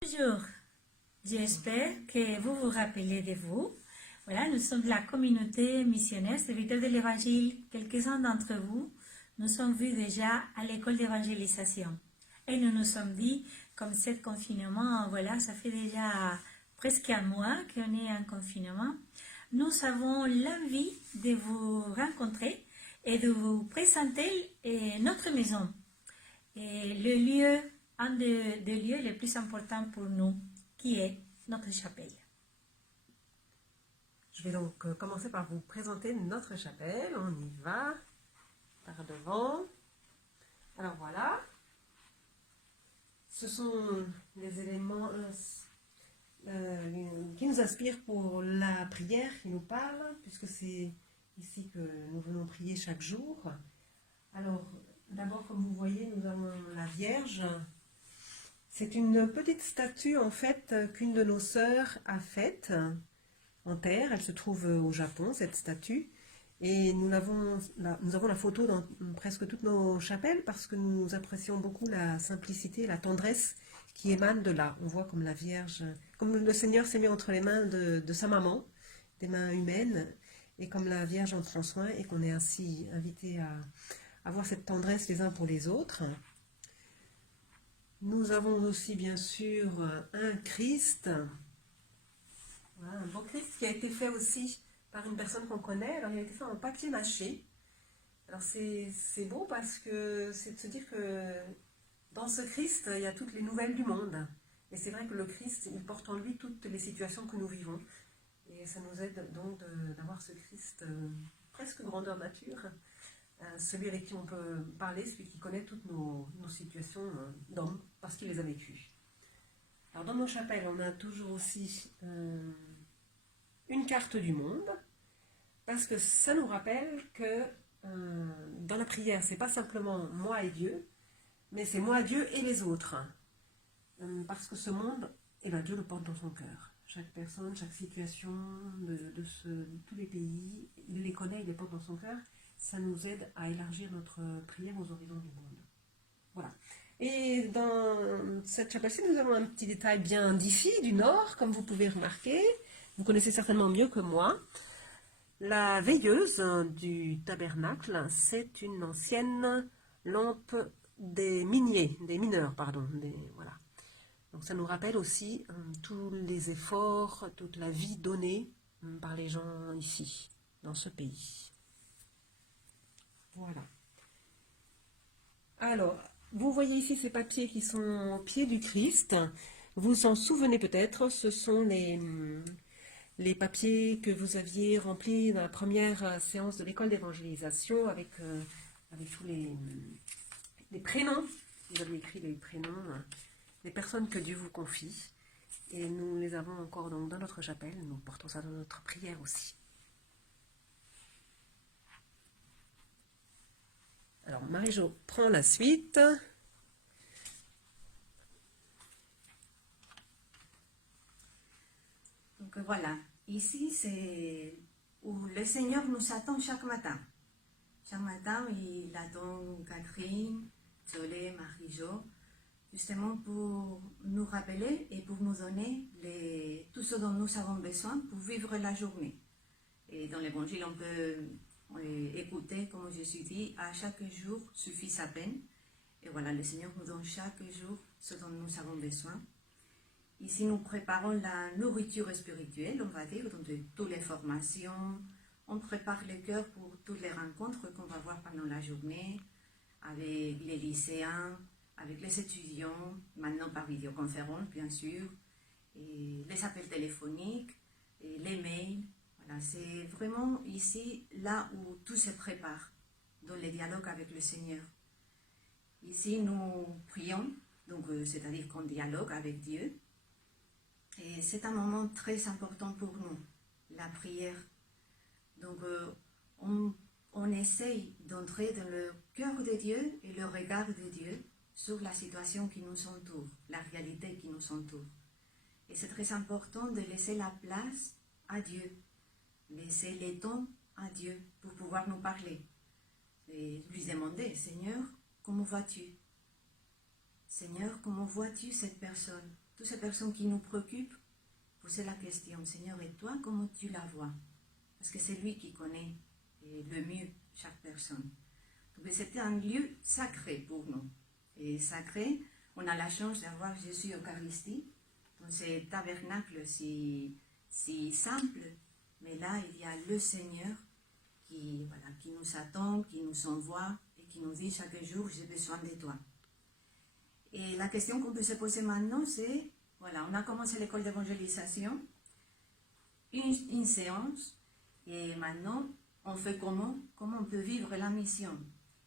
Bonjour, j'espère que vous vous rappelez de vous. Voilà, nous sommes de la communauté missionnaire, serviteurs de l'Évangile. Quelques-uns d'entre vous nous sommes vus déjà à l'école d'évangélisation. Et nous nous sommes dit, comme cet confinement, voilà, ça fait déjà presque un mois qu'on est en confinement, nous avons l'envie de vous rencontrer et de vous présenter notre maison. Et le lieu, un des lieux les plus importants pour nous, qui est notre chapelle. Je vais donc commencer par vous présenter notre chapelle. On y va par devant. Alors voilà. Ce sont les éléments qui nous inspirent pour la prière qui nous parle, puisque c'est ici que nous venons prier chaque jour. Alors, d'abord, comme vous voyez, nous avons la Vierge. C'est une petite statue, en fait, qu'une de nos sœurs a faite en terre. Elle se trouve au Japon, cette statue. Et nous avons la photo dans presque toutes nos chapelles parce que nous apprécions beaucoup la simplicité et la tendresse qui émanent de là. On voit comme la Vierge, comme le Seigneur s'est mis entre les mains de sa maman, des mains humaines, et comme la Vierge en prend soin et qu'on est ainsi invité à avoir cette tendresse les uns pour les autres. Nous avons aussi bien sûr un Christ, voilà, un beau Christ qui a été fait aussi par une personne qu'on connaît. Alors il a été fait en papier mâché. Alors c'est beau parce que c'est de se dire que dans ce Christ, il y a toutes les nouvelles du monde. Et c'est vrai que le Christ, il porte en lui toutes les situations que nous vivons. Et ça nous aide donc d'avoir ce Christ presque grandeur nature, celui avec qui on peut parler, celui qui connaît toutes nos situations d'homme, parce qu'il les a vécues. Alors dans nos chapelles, on a toujours aussi une carte du monde, parce que ça nous rappelle que dans la prière, c'est pas simplement moi et Dieu, mais c'est moi, Dieu et les autres. Parce que ce monde, eh ben, Dieu le porte dans son cœur. Chaque personne, chaque situation de tous les pays, il les connaît, il les porte dans son cœur. Ça nous aide à élargir notre prière aux horizons du monde. Voilà. Et dans cette chapelle-ci, nous avons un petit détail bien d'ici, du nord, comme vous pouvez remarquer. Vous connaissez certainement mieux que moi. La veilleuse du tabernacle, c'est une ancienne lampe des mineurs, pardon. Voilà. Donc ça nous rappelle aussi tous les efforts, toute la vie donnée par les gens ici, dans ce pays. Voilà. Alors, vous voyez ici ces papiers qui sont au pied du Christ. Vous vous en souvenez peut-être, ce sont les papiers que vous aviez remplis dans la première séance de l'école d'évangélisation avec tous les prénoms. Vous avez écrit les prénoms des personnes que Dieu vous confie. Et nous les avons encore donc dans notre chapelle. Nous portons ça dans notre prière aussi. Alors, Marie-Jo prend la suite. Donc voilà, ici c'est où le Seigneur nous attend chaque matin. Chaque matin, il attend Catherine, Solé, Marie-Jo, justement pour nous rappeler et pour nous donner tout ce dont nous avons besoin pour vivre la journée. Et dans l'évangile, on peut écouter, comme Jésus dit, à chaque jour suffit sa peine. Et voilà, le Seigneur nous donne chaque jour ce dont nous avons besoin. Ici, nous préparons la nourriture spirituelle, on va dire, donc de toutes les formations. On prépare le cœur pour toutes les rencontres qu'on va avoir pendant la journée, avec les lycéens, avec les étudiants, maintenant par vidéoconférence, bien sûr, et les appels téléphoniques, et les mails. Voilà, c'est vraiment ici, là où tout se prépare, dans les dialogues avec le Seigneur. Ici, nous prions, donc c'est-à-dire qu'on dialogue avec Dieu. Et c'est un moment très important pour nous, la prière. Donc, on essaye d'entrer dans le cœur de Dieu et le regard de Dieu sur la situation qui nous entoure, la réalité qui nous entoure. Et c'est très important de laisser la place à Dieu, laisser le temps à Dieu pour pouvoir nous parler. Et lui demander, Seigneur, comment vas-tu? Seigneur, comment vois-tu cette personne? toutes ces personnes qui nous préoccupent, poser la question, Seigneur, et toi, comment tu la vois? Parce que c'est lui qui connaît le mieux chaque personne. Donc c'était un lieu sacré pour nous. Et sacré, on a la chance d'avoir Jésus Eucharistie, dans ce tabernacle si simple, mais là, il y a le Seigneur qui nous attend, qui nous envoie et qui nous dit chaque jour, j'ai besoin de toi. Et la question qu'on peut se poser maintenant, c'est, voilà, on a commencé l'école d'évangélisation, une séance, et maintenant, on fait comment on peut vivre la mission.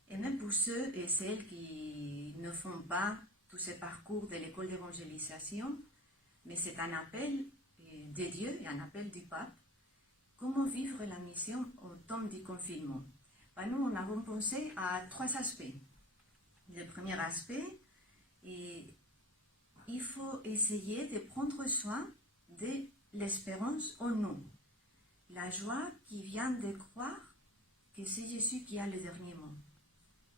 Et même pour ceux et celles qui ne font pas tous ces parcours de l'école d'évangélisation, mais c'est un appel de Dieu et un appel du pape. Comment vivre la mission au temps du confinement? Nous, on a pensé à 3 aspects. Le premier aspect, il faut essayer de prendre soin de l'espérance en nous. La joie qui vient de croire que c'est Jésus qui a le dernier mot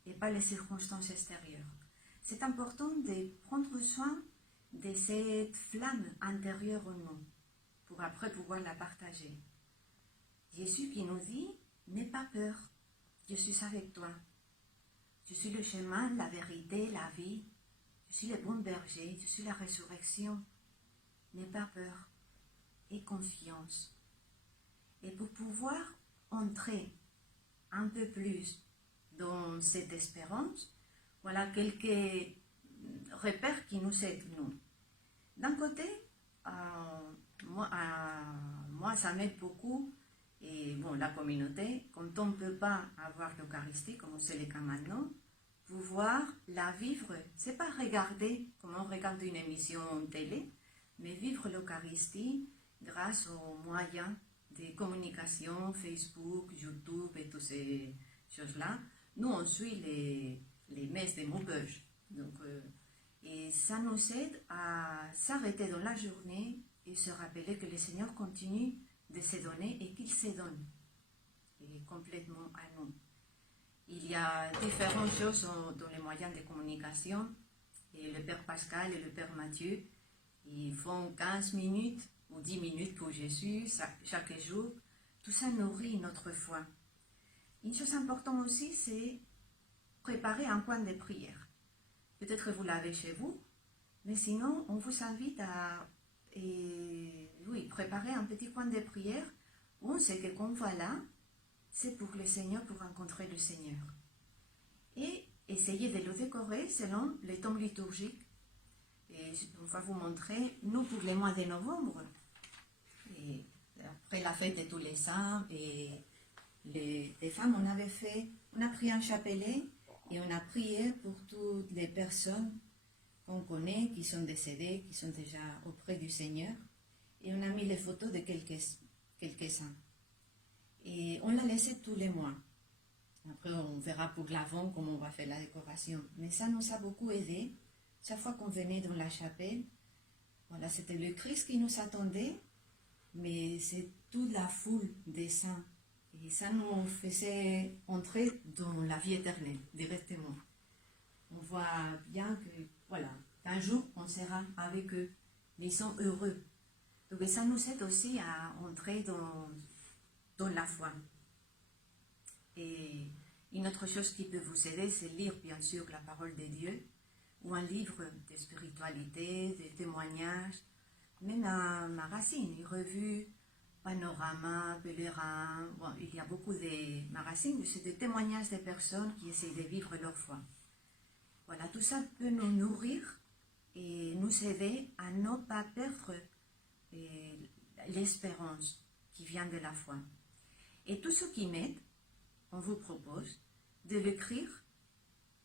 et pas les circonstances extérieures. C'est important de prendre soin de cette flamme intérieure en nous pour après pouvoir la partager. Jésus qui nous dit, n'aie pas peur, je suis avec toi. Je suis le chemin, la vérité, la vie. Je suis le bon berger, je suis la résurrection. N'aie pas peur, aie confiance. Et pour pouvoir entrer un peu plus dans cette espérance, voilà quelques repères qui nous aident, nous. D'un côté, moi, ça m'aide beaucoup, et bon, la communauté, quand on ne peut pas avoir l'Eucharistie, comme c'est le cas maintenant, pouvoir la vivre, c'est pas regarder comme on regarde une émission télé, mais vivre l'Eucharistie grâce aux moyens de communication, Facebook, YouTube et toutes ces choses-là. Nous, on suit les messes de Maubeuge. Donc, et ça nous aide à s'arrêter dans la journée et se rappeler que le Seigneur continue de se donner et qu'il se donne et complètement à nous. Il y a différentes choses dans les moyens de communication. Et le Père Pascal et le Père Mathieu, ils font 15 minutes ou 10 minutes pour Jésus chaque jour. Tout ça nourrit notre foi. Une chose importante aussi, c'est préparer un coin de prière. Peut-être que vous l'avez chez vous, mais sinon, on vous invite à préparer un petit coin de prière où on sait que quand on va là, c'est pour le Seigneur, pour rencontrer le Seigneur. Et essayez de le décorer selon les temps liturgiques. Et on va vous montrer, nous, pour le mois de novembre, et après la fête de tous les saints, et les femmes, on a pris un chapelet et on a prié pour toutes les personnes qu'on connaît, qui sont décédées, qui sont déjà auprès du Seigneur. Et on a mis les photos de quelques-uns. Et on l'a laissé tous les mois. Après, on verra pour l'avant comment on va faire la décoration. Mais ça nous a beaucoup aidé. Chaque fois qu'on venait dans la chapelle, voilà, c'était le Christ qui nous attendait, mais c'est toute la foule des saints. Et ça nous faisait entrer dans la vie éternelle, directement. On voit bien que, voilà, un jour, on sera avec eux. Mais ils sont heureux. Donc ça nous aide aussi à entrer dans la foi. Et une autre chose qui peut vous aider, c'est lire bien sûr la parole de Dieu, ou un livre de spiritualité, de témoignages, même un magazine, une revue, Panorama, Pèlerin. Bon, il y a beaucoup de magazines, c'est des témoignages de personnes qui essaient de vivre leur foi. Voilà, tout ça peut nous nourrir et nous aider à ne pas perdre l'espérance qui vient de la foi. Et tout ce qui m'aide, on vous propose de l'écrire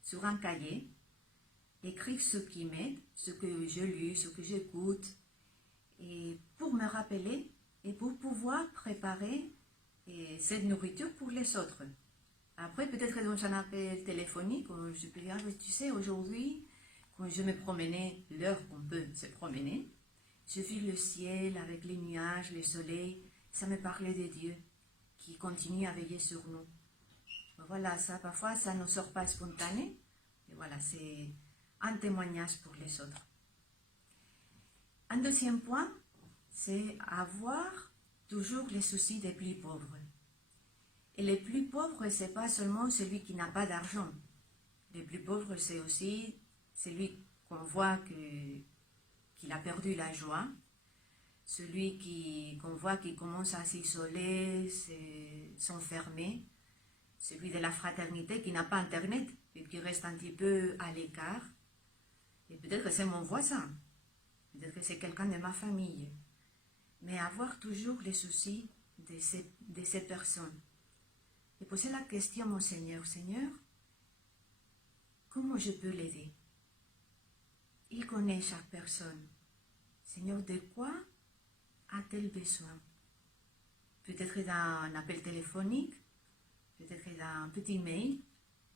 sur un cahier, écrire ce qui m'aide, ce que je lis, ce que j'écoute, et pour me rappeler et pour pouvoir préparer cette nourriture pour les autres. Après, peut-être dans un appel téléphonique, je peux dire, tu sais, aujourd'hui, quand je me promenais, l'heure qu'on peut se promener, je vis le ciel avec les nuages, le soleil, ça me parlait de Dieu qui continue à veiller sur nous. Voilà, ça, parfois, ça ne sort pas spontané. Et voilà, c'est un témoignage pour les autres. Un deuxième point, c'est avoir toujours les soucis des plus pauvres. Et les plus pauvres, ce n'est pas seulement celui qui n'a pas d'argent. Les plus pauvres, c'est aussi celui qu'on voit qu'il a perdu la joie, celui qu'on voit qui commence à s'isoler, s'enfermer, celui de la fraternité qui n'a pas Internet et qui reste un petit peu à l'écart. Et peut-être que c'est mon voisin, peut-être que c'est quelqu'un de ma famille. Mais avoir toujours les soucis de ces personnes. Et poser la question à mon Seigneur, Seigneur, comment je peux l'aider? Il connaît chaque personne. Seigneur, de quoi a-t-elle besoin? Peut-être d'un appel téléphonique, peut-être d'un petit mail,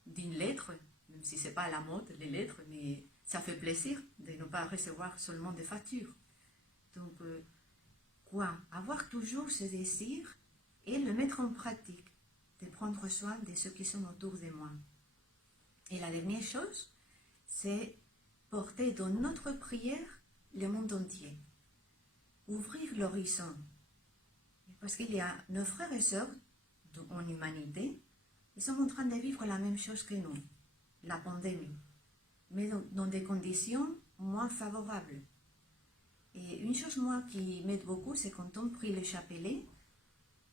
d'une lettre, même si ce n'est pas à la mode, les lettres, mais ça fait plaisir de ne pas recevoir seulement des factures. Donc, avoir toujours ce désir et le mettre en pratique, de prendre soin de ceux qui sont autour de moi. Et la dernière chose, c'est porter dans notre prière le monde entier. Ouvrir l'horizon. Parce qu'il y a nos frères et sœurs en humanité, ils sont en train de vivre la même chose que nous, la pandémie, mais dans des conditions moins favorables. Et une chose, moi, qui m'aide beaucoup, c'est quand on prie le chapelet,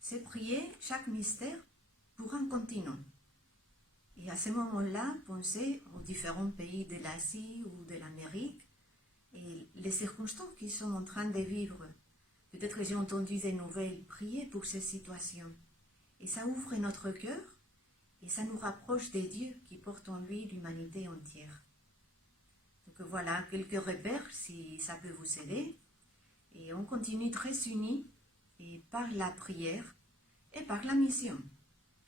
c'est prier chaque mystère pour un continent. Et à ce moment-là, penser aux différents pays de l'Asie ou de l'Amérique et les circonstances qu'ils sont en train de vivre. Peut-être que j'ai entendu des nouvelles, prier pour ces situations. Et ça ouvre notre cœur et ça nous rapproche des dieux qui portent en lui l'humanité entière. Donc voilà, quelques repères si ça peut vous aider. Et on continue très unis et par la prière et par la mission.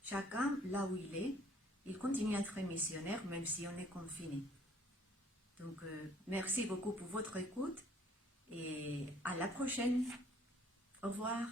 Chacun, là où il continue à être missionnaire même si on est confiné. Donc merci beaucoup pour votre écoute et à la prochaine. Au revoir.